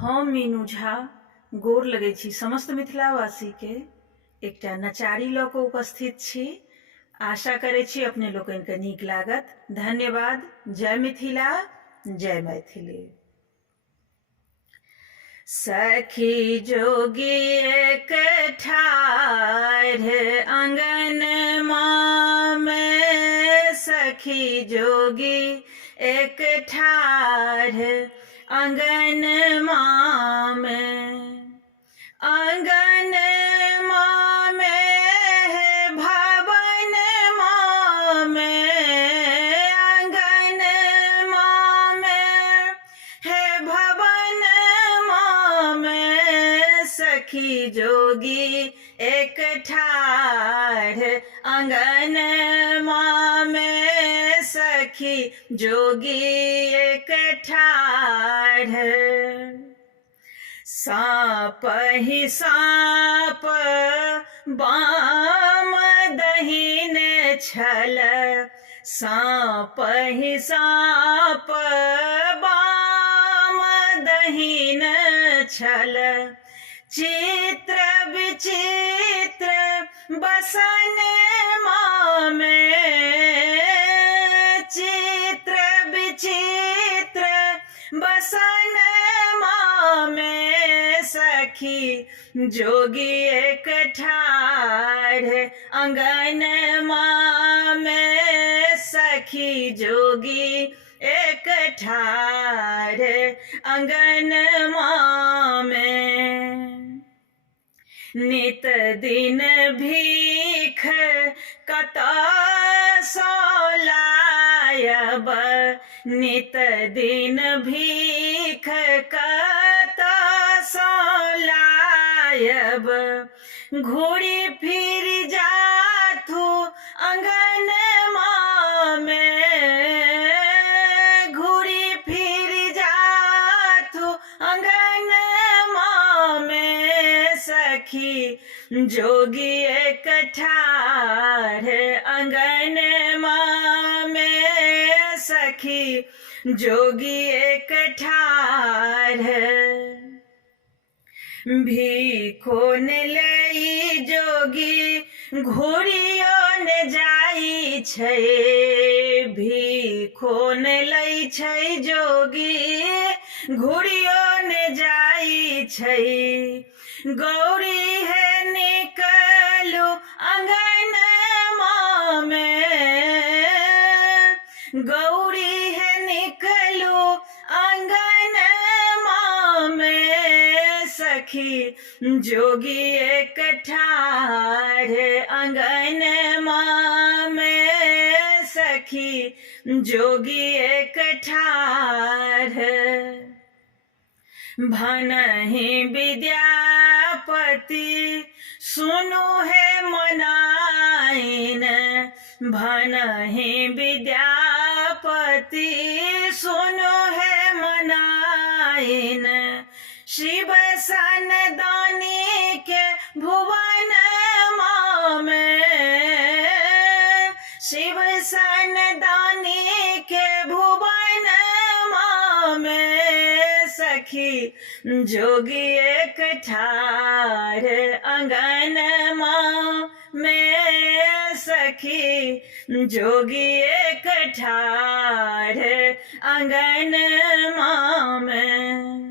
हम मीनू झा गोर लगै छी समस्त मिथिलावासी के एकटा नचारी लऽ कऽ उपस्थित छी। आशा करै छी अपने लोकनि के नीक लागत। धन्यवाद। जय मिथिला, जय मैथिली। सखी जोगी एक ठाढ़ आंगनमा में, सखी जोगी एक ठाढ़ आंगनमा में, आंगनमा में है भवनमा में, आंगनमा में है भवनमा में, सखी जोगी एक ठाढ़ आंगनमा में, सखी जोगी एक ठाढ़। साँप ही साँप बाम दहिन छल, साँप ही साँप बाम दहिन छल, चित्र विचित्र बसनमा में, चित्र विचित्र बसनमा में, सखी जोगी एक ठाढ़ आंगनमा में, सखी जोगी एक ठाढ़ आंगनमा में। नित दिन भीख कतऽ सँ लायब, नित दिन भीख कतऽ सँ लायब, घूरी फिर जाथू आंगनमा में, घूरी फिर जाथू आंगनमा में, सखी जोगी एक ठाढ़ आंगनमा में, सखी जोगी एक ठाढ़। भीखो ने लई जोगी घूरियो ने जाइ छै, भीखो ने लै छै जोगी घूरियो ने जाइ छै, गौरी है निकलू आंगनमा में, गौरी है निकलू आंगनमा में, सखी जोगी एक ठाढ़ आंगनमा में, सखी जोगी एक ठाढ़। भनहि विद्यापति सुनु है मनाइन, भनहि विद्यापति सुनु है मनाइन, शिव सन दानी के भुवनमा में, शिव सन दानी के भुवनमा में, सखी जोगी एक ठाढ़ आंगनमा में, सखी जोगी एक ठाढ़ आंगनमा में।